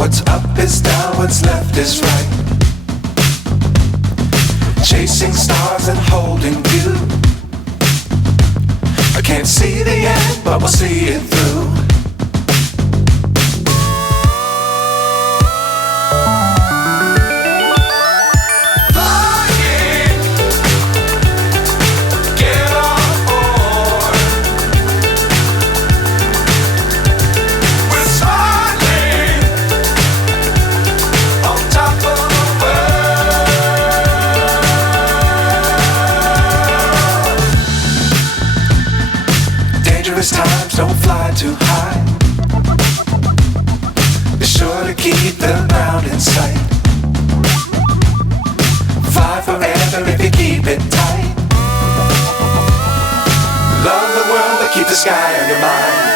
What's up is down, what's left is right. Chasing stars and holding you. I can't see the end, but we'll see it through. Times don't fly too high. Be sure to keep the ground in sight. Fly forever if you keep it tight. Love the world but keep the sky on your mind.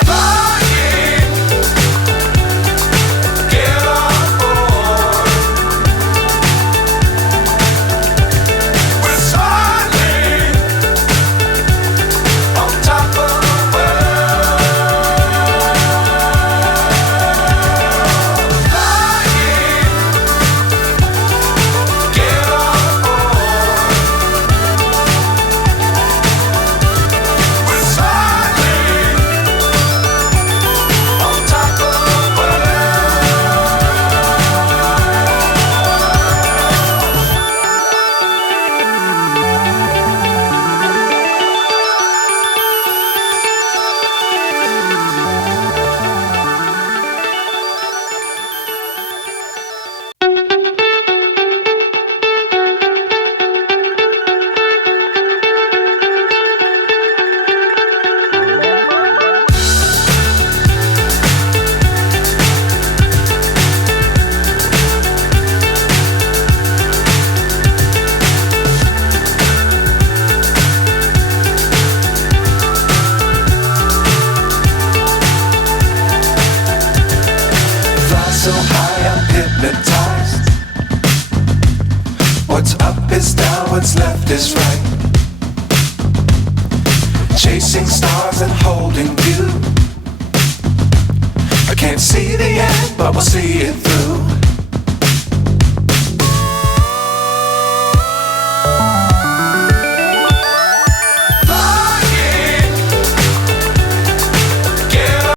So high I'm hypnotized. What's up is down, what's left is right. Chasing stars and holding you. I can't see the end, but we'll see it through.